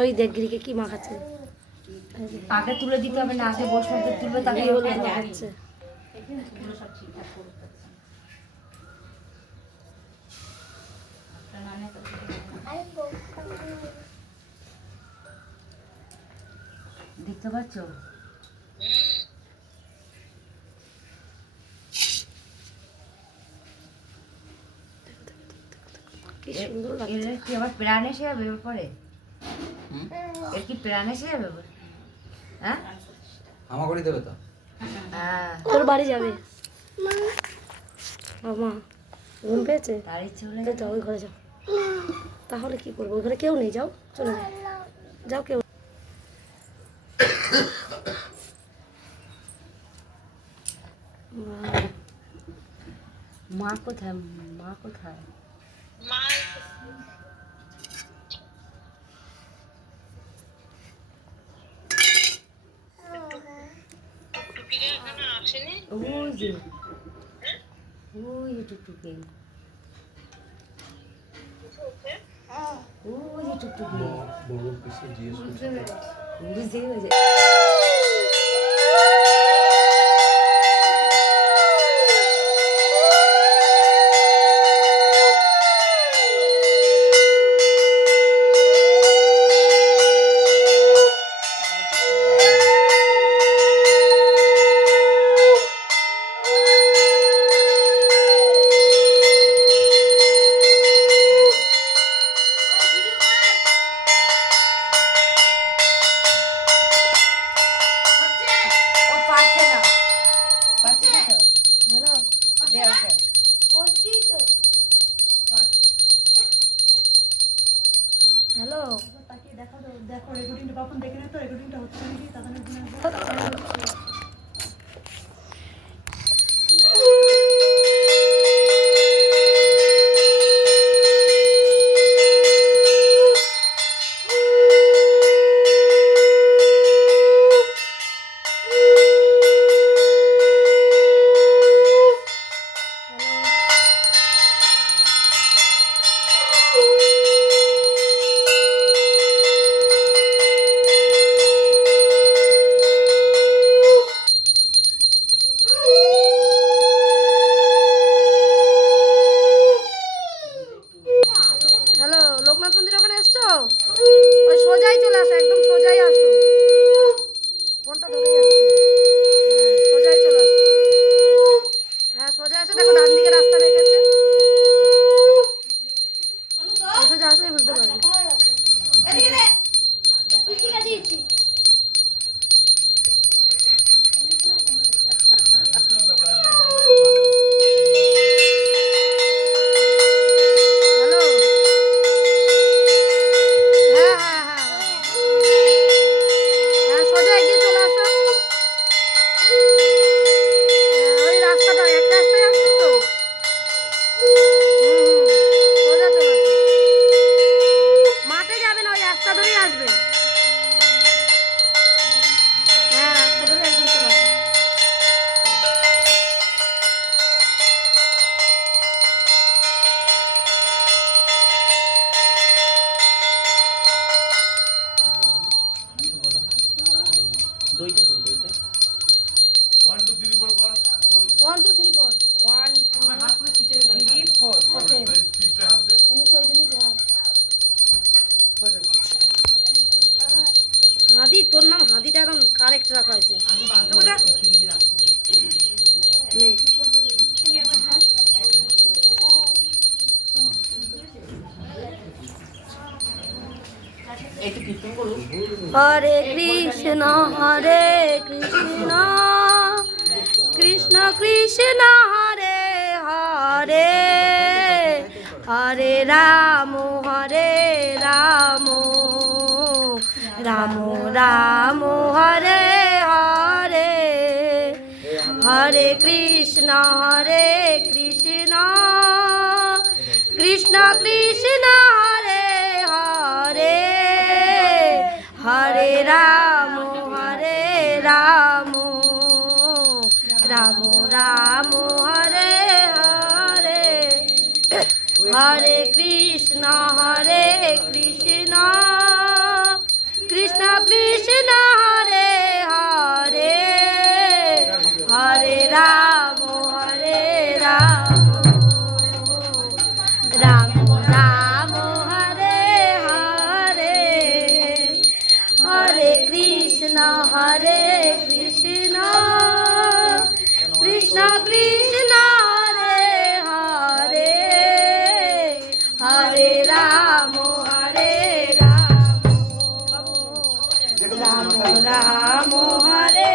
ওই দেখ গিরিকে কি মাখাচ্ছে, আগে তুলে দিতে হবে না, আগে বসমাতে তুলবে তাকে মাখাচ্ছে। দেখতে পাচ্ছ? কি সুন্দর লাগছে। কি আবার প্রাণ এসে যাবে পরে? এর কি প্রাণ এসে যাবে? হ্যাঁ, আমা করে দেবে তো। তোর বাড়ি যাবে মা? ঘুম পেয়েছে? তার ইচ্ছে হলে যাও ওই ঘরে যাও। তাহলে কি করবো? ওই ঘরে কেউ নেই, যাও চলে যাও, যাও কেউ। মা কোথায়? মা কোথায়? ওই যে টুকটুকি, ওই যে টুকটুকি বড় কিছু জিজ্ঞেস করছে। বুঝতে পেরেছি। হ্যালো, দেখো রেকর্ডিংটা বাপন দেখে তো রেকর্ডিংটা হচ্ছে নাকি তাহলে হ্যালো, লোকনাথ মন্দির ওখানে এসছো? ওই সোজাই চলে আসো, একদম সোজাই আসো। ফোনটা ধরেই আসো, সোজাই চলে আসো। হ্যাঁ সোজা আসো, দেখো ডান দিকে রাস্তা রেখেছে, সোজা আসলেই বুঝতে পারবে। হ্যালো, হ্যাঁ হ্যাঁ হ্যাঁ হ্যাঁ, সোজা এগিয়ে চলে আসো। ওই রাস্তাটা এক রাস্তায় আসছো তো? সোজা চলে আসো, মাঠে যাবে না, ওই রাস্তা ধরেই আসবে। হ্যাঁ রাস্তা ধরে একদম চলে আসো। দইটা কই দইটা? 1 2 3 4 1 2 3 4 ওকে নিচে, ওই যে নিচে। হাদি, তোর নাম হাদিটা একদম কারেক্ট রাখা হয়েছে। নে। একটু কীর্তন করো। হরে কৃষ্ণ কৃষ্ণ কৃষ্ণ কৃষ্ণ হরে হরে, হরে রাম রাম রাম হরে হরে, হরে কৃষ্ণ কৃষ্ণ কৃষ্ণ কৃষ্ণ হরে হরে, হরে রাম রাম রাম হরে হরে, হরে কৃষ্ণ কৃষ্ণ কৃষ্ণ কৃষ্ণ হরে হরে হরে রাম রাম রাম হরে হরে হরে কৃষ্ণ কৃষ্ণ কৃষ্ণ হরে হরে হরে রাম রাম রাম হরে